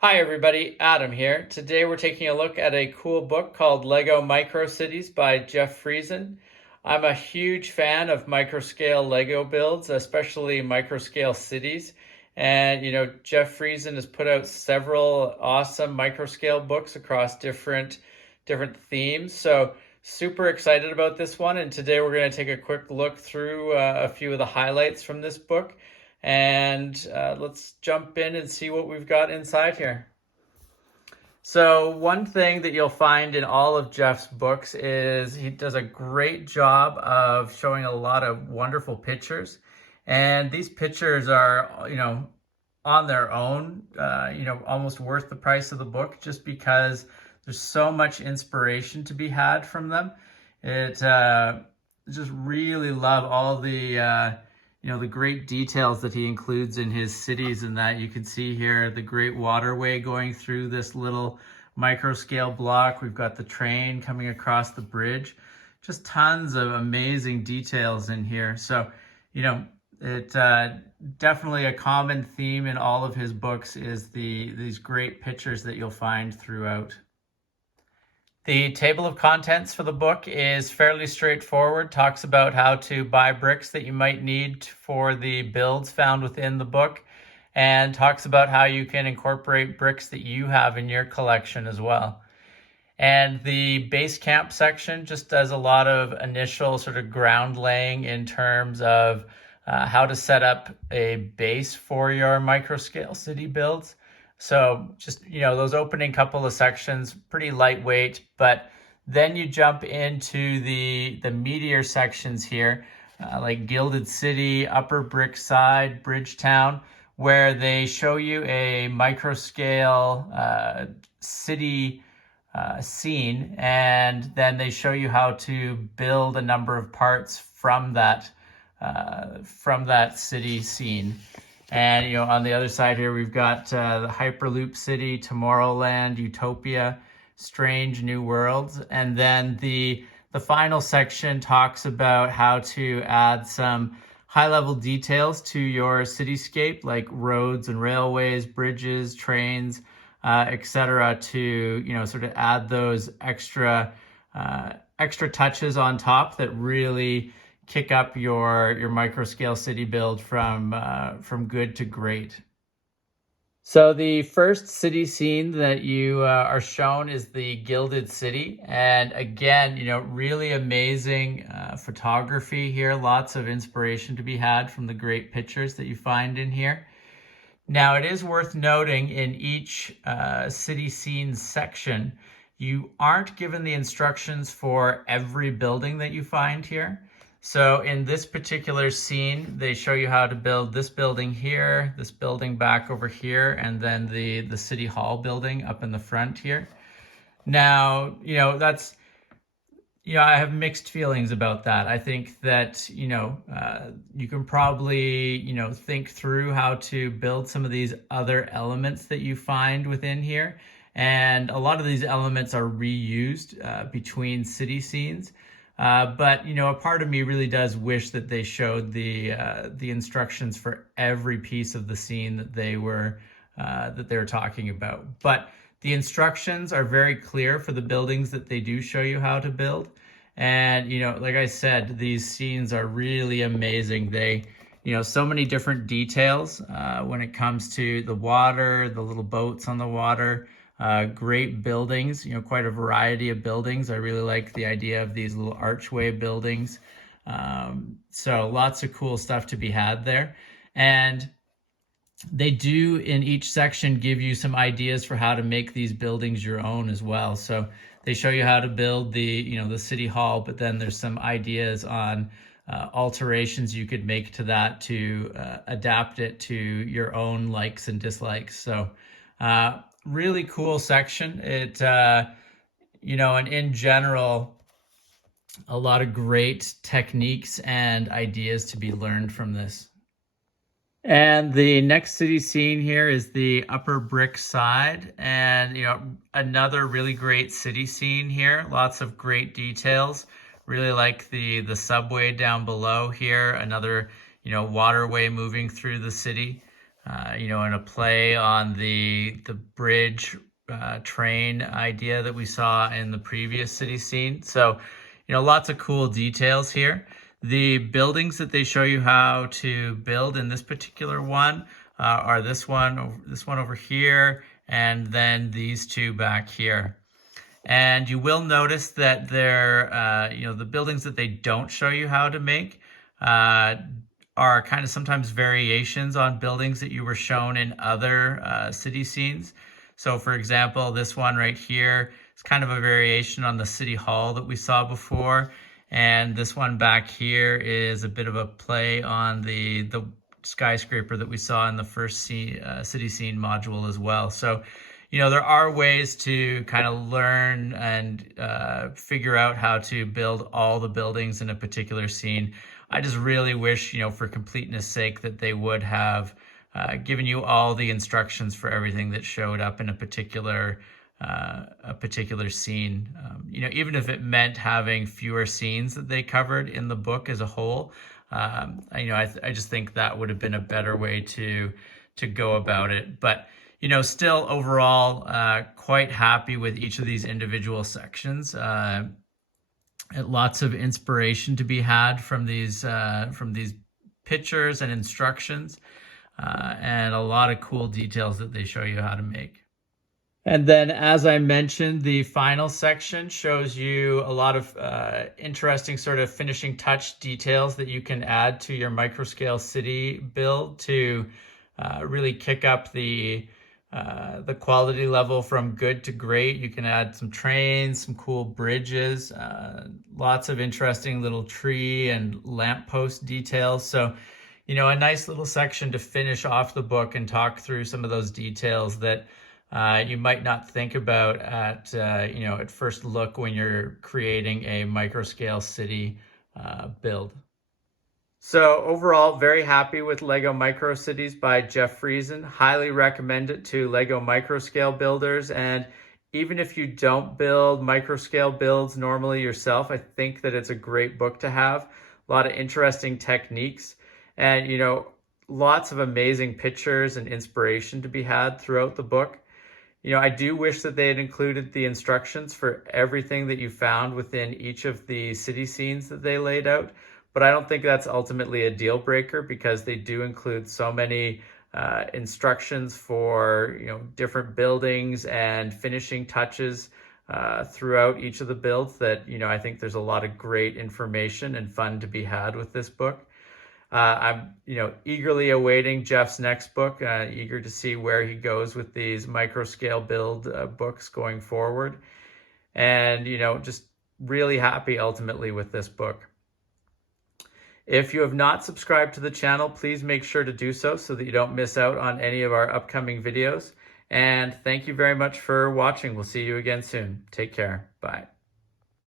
Hi everybody, Adam here. Today we're taking a look at a cool book called Lego Micro Cities by Jeff Friesen. I'm a huge fan of microscale Lego builds, especially microscale cities. And Jeff Friesen has put out several awesome microscale books across different themes. So super excited about this one. And today we're going to take a quick look through a few of the highlights from this book. And let's jump in and see what we've got inside here. So one thing that you'll find in all of Jeff's books is he does a great job of showing a lot of wonderful pictures. And these pictures are, on their own, almost worth the price of the book just because there's so much inspiration to be had from them. It just really love all the the great details that he includes in his cities, and that you can see here the great waterway going through this little micro scale block. We've got the train coming across the bridge. Just tons of amazing details in here. So, it definitely a common theme in all of his books is these great pictures that you'll find throughout. The table of contents for the book is fairly straightforward, talks about how to buy bricks that you might need for the builds found within the book, and talks about how you can incorporate bricks that you have in your collection as well. And the base camp section just does a lot of initial sort of ground laying in terms of how to set up a base for your microscale city builds. So just, those opening couple of sections, pretty lightweight, but then you jump into the meatier sections here, like Gilded City, Upper Brickside, Bridgetown, where they show you a microscale city scene, and then they show you how to build a number of parts from that city scene. And, on the other side here, we've got the Hyperloop City, Tomorrowland, Utopia, Strange New Worlds. And then the final section talks about how to add some high-level details to your cityscape, like roads and railways, bridges, trains, etc., to, sort of add those extra touches on top that really kick up your microscale city build from good to great. So the first city scene that you are shown is the Gilded City. And again, really amazing photography here. Lots of inspiration to be had from the great pictures that you find in here. Now, it is worth noting in each city scene section, you aren't given the instructions for every building that you find here. So in this particular scene, they show you how to build this building here, this building back over here, and then the City Hall building up in the front here. Now, that's, I have mixed feelings about that. I think that, you can probably, think through how to build some of these other elements that you find within here. And a lot of these elements are reused between city scenes. But a part of me really does wish that they showed the instructions for every piece of the scene that they were talking about. But the instructions are very clear for the buildings that they do show you how to build. And like I said, these scenes are really amazing. They so many different details when it comes to the water, the little boats on the water. Great buildings, quite a variety of buildings. I really like the idea of these little archway buildings. So lots of cool stuff to be had there. And they do in each section give you some ideas for how to make these buildings your own as well. So they show you how to build the City Hall, but then there's some ideas on alterations you could make to that to adapt it to your own likes and dislikes. So really cool section. It, and in general, a lot of great techniques and ideas to be learned from this. And the next city scene here is the Upper Brickside, and another really great city scene here. Lots of great details. Really like the subway down below here. Another waterway moving through the city. and a play on the bridge train idea that we saw in the previous city scene. So, lots of cool details here. The buildings that they show you how to build in this particular one are this one over here, and then these two back here. And you will notice that the buildings that they don't show you how to make are kind of sometimes variations on buildings that you were shown in other city scenes. So for example, this one right here is kind of a variation on the city hall that we saw before. And this one back here is a bit of a play on the skyscraper that we saw in the first city scene module as well. So, there are ways to kind of learn and figure out how to build all the buildings in a particular scene. I just really wish, for completeness sake, that they would have given you all the instructions for everything that showed up in a particular scene. Even if it meant having fewer scenes that they covered in the book as a whole, I just think that would have been a better way to go about it. But still overall, quite happy with each of these individual sections. Lots of inspiration to be had from these pictures and instructions, and a lot of cool details that they show you how to make. And then, as I mentioned, the final section shows you a lot of interesting sort of finishing touch details that you can add to your microscale city build to really kick up the quality level from good to great. You can add some trains, some cool bridges, lots of interesting little tree and lamppost details. So, a nice little section to finish off the book and talk through some of those details that you might not think about at first look when you're creating a microscale city build. So overall, very happy with Lego Micro Cities by Jeff Friesen. Highly recommend it to Lego Microscale builders. And even if you don't build microscale builds normally yourself, I think that it's a great book to have. A lot of interesting techniques and, lots of amazing pictures and inspiration to be had throughout the book. I do wish that they had included the instructions for everything that you found within each of the city scenes that they laid out. But I don't think that's ultimately a deal breaker because they do include so many instructions for different buildings and finishing touches throughout each of the builds that I think there's a lot of great information and fun to be had with this book. I'm eagerly awaiting Jeff's next book, eager to see where he goes with these microscale build books going forward, and just really happy ultimately with this book. If you have not subscribed to the channel, please make sure to do so that you don't miss out on any of our upcoming videos. And thank you very much for watching. We'll see you again soon. Take care. Bye.